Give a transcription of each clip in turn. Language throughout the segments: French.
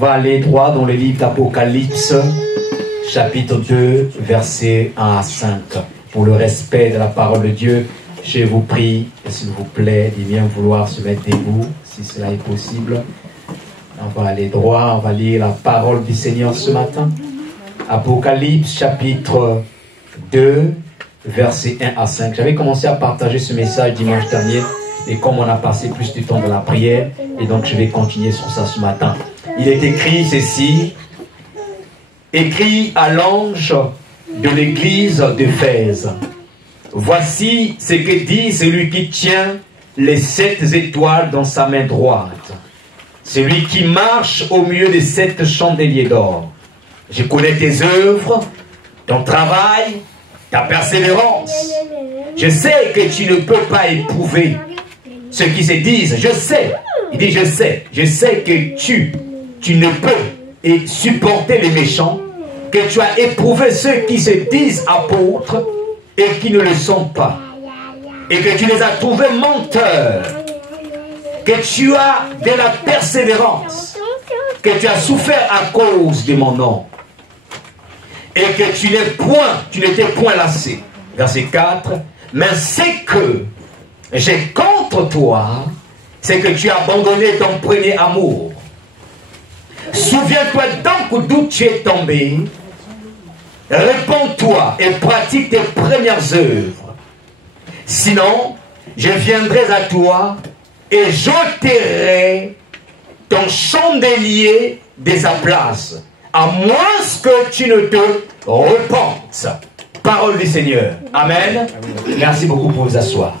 On va aller droit dans le livre d'Apocalypse, chapitre 2, versets 1 à 5. Pour le respect de la parole de Dieu, je vous prie, s'il vous plaît, de bien vouloir se mettre debout, si cela est possible. On va aller droit, on va lire la parole du Seigneur ce matin. Apocalypse, chapitre 2, versets 1 à 5. J'avais commencé à partager ce message dimanche dernier, et comme on a passé plus de temps dans la prière, et donc je vais continuer sur ça ce matin. Il est écrit ceci: écrit à l'ange de l'église d'Éphèse. Voici ce que dit celui qui tient les 7 étoiles dans sa main droite, celui qui marche au milieu des 7 chandeliers d'or. Je connais tes œuvres, ton travail, ta persévérance. Je sais que tu ne peux pas éprouver ceux qui se disent, je sais. Il dit, je sais que tu ne peux et supporter les méchants, que tu as éprouvé ceux qui se disent apôtres et qui ne le sont pas, et que tu les as trouvés menteurs, que tu as de la persévérance, que tu as souffert à cause de mon nom, et que tu n'étais point lassé. Verset 4, mais c'est que j'ai contre toi, c'est que tu as abandonné ton premier amour. Souviens-toi donc d'où tu es tombé, réponds-toi et pratique tes premières œuvres. Sinon, je viendrai à toi et j'ôterai ton chandelier de sa place, à moins que tu ne te repentes. Parole du Seigneur. Amen. Merci beaucoup pour vous asseoir.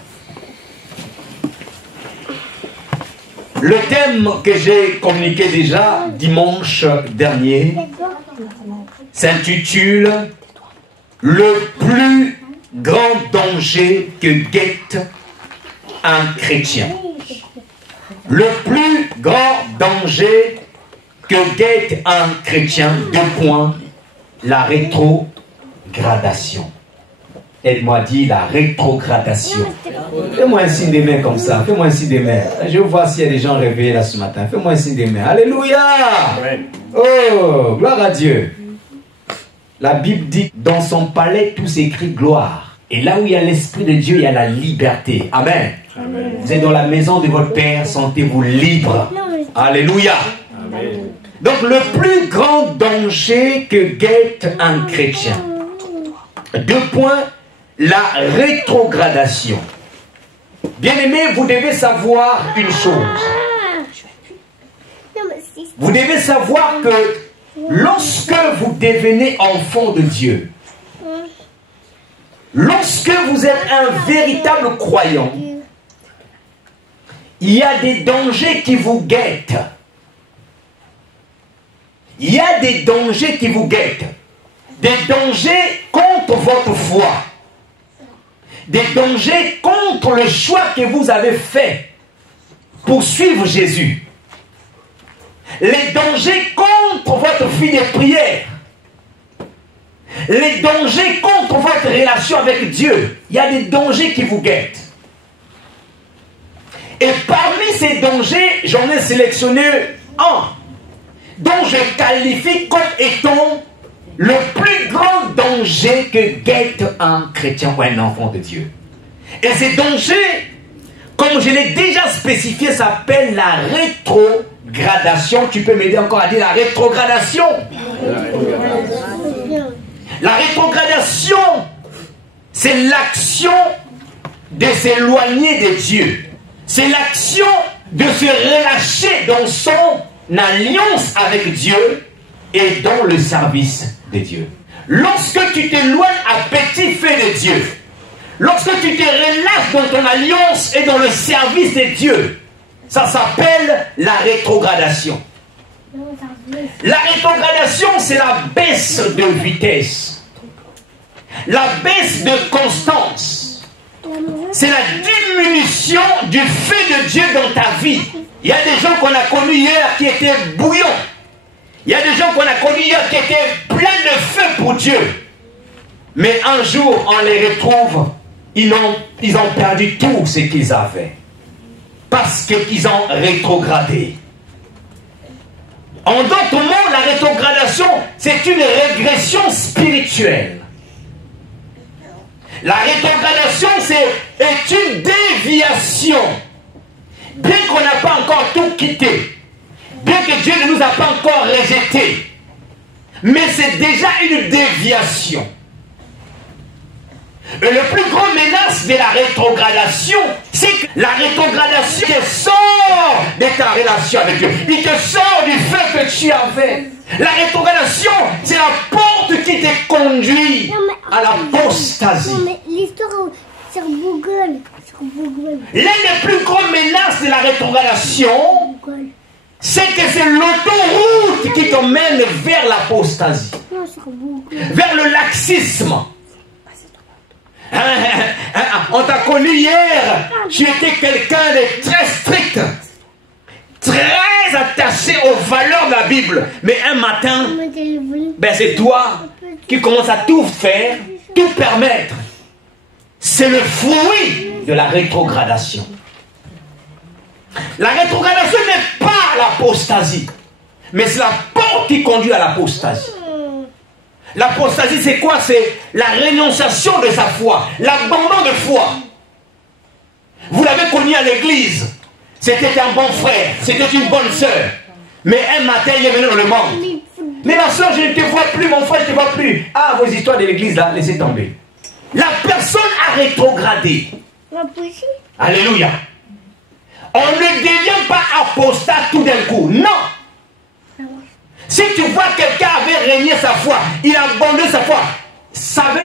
Le thème que j'ai communiqué déjà dimanche dernier s'intitule « Le plus grand danger que guette un chrétien ». Le plus grand danger que guette un chrétien, 2 points, la rétrogradation. Aide-moi à dire la rétrogradation. Fais-moi un signe des mains comme ça. Fais-moi un signe des mains. Je vois s'il y a des gens réveillés là ce matin. Fais-moi un signe des mains. Alléluia. Oh, gloire à Dieu. La Bible dit, dans son palais, tout s'écrit gloire. Et là où il y a l'Esprit de Dieu, il y a la liberté. Amen. Amen. Vous êtes dans la maison de votre Père, sentez-vous libre. Alléluia. Amen. Donc le plus grand danger que guette un chrétien. 2 points, la rétrogradation. Bien-aimés, vous devez savoir une chose. Vous devez savoir que lorsque vous devenez enfant de Dieu, lorsque vous êtes un véritable croyant, il y a des dangers qui vous guettent. Il y a des dangers qui vous guettent. Des dangers contre votre foi. Des dangers contre le choix que vous avez fait pour suivre Jésus. Les dangers contre votre vie de prière. Les dangers contre votre relation avec Dieu. Il y a des dangers qui vous guettent. Et parmi ces dangers, j'en ai sélectionné un dont je qualifie comme étant le plus grand danger que guette un chrétien ou un enfant de Dieu. Et ces dangers, comme je l'ai déjà spécifié, s'appelle la rétrogradation. Tu peux m'aider encore à dire la rétrogradation? La rétrogradation, c'est l'action de s'éloigner de Dieu. C'est l'action de se relâcher dans son alliance avec Dieu et dans le service de Dieu. Lorsque tu t'éloignes à petit feu de Dieu, lorsque tu te relâches dans ton alliance et dans le service de Dieu, ça s'appelle la rétrogradation. La rétrogradation, c'est la baisse de vitesse, la baisse de constance. C'est la diminution du feu de Dieu dans ta vie. Il y a des gens qu'on a connus hier qui étaient bouillants. Il y a des gens qu'on a connus hier qui étaient pleins de feu pour Dieu. Mais un jour, on les retrouve, ils ont perdu tout ce qu'ils avaient. Parce qu'ils ont rétrogradé. En d'autres mots, la rétrogradation, c'est une régression spirituelle. La rétrogradation, est une déviation. Bien qu'on n'a pas encore tout quitté, bien que Dieu ne nous a pas encore rejetés, mais c'est déjà une déviation. Et le plus grand menace de la rétrogradation, c'est que la rétrogradation te sort de ta relation avec Dieu. Il te sort du fait que tu avais. La rétrogradation, c'est la porte qui te conduit à l'apostasie. Non, mais l'histoire sur Google. L'une des plus grandes menaces de la rétrogradation, c'est que c'est l'autoroute qui te mène vers l'apostasie, vers le laxisme. On t'a connu hier, tu étais quelqu'un de très strict, très attaché aux valeurs de la Bible. Mais un matin, ben c'est toi qui commences à tout faire, tout permettre. C'est le fruit de la rétrogradation. La rétrogradation n'est pas l'apostasie, mais c'est la porte qui conduit à l'apostasie. L'apostasie, c'est quoi? C'est la rénonciation de sa foi, l'abandon de foi. Vous l'avez connu à l'église. C'était un bon frère, c'était une bonne sœur. Mais un matin, il est venu dans le monde. Mais ma soeur, je ne te vois plus, mon frère, je ne te vois plus. Ah, vos histoires de l'église, là, laissez tomber. La personne a rétrogradé. Alléluia. On ne devient pas apostat tout d'un coup. Non. Si tu vois quelqu'un avait régné sa foi, il a abandonné sa foi, ça veut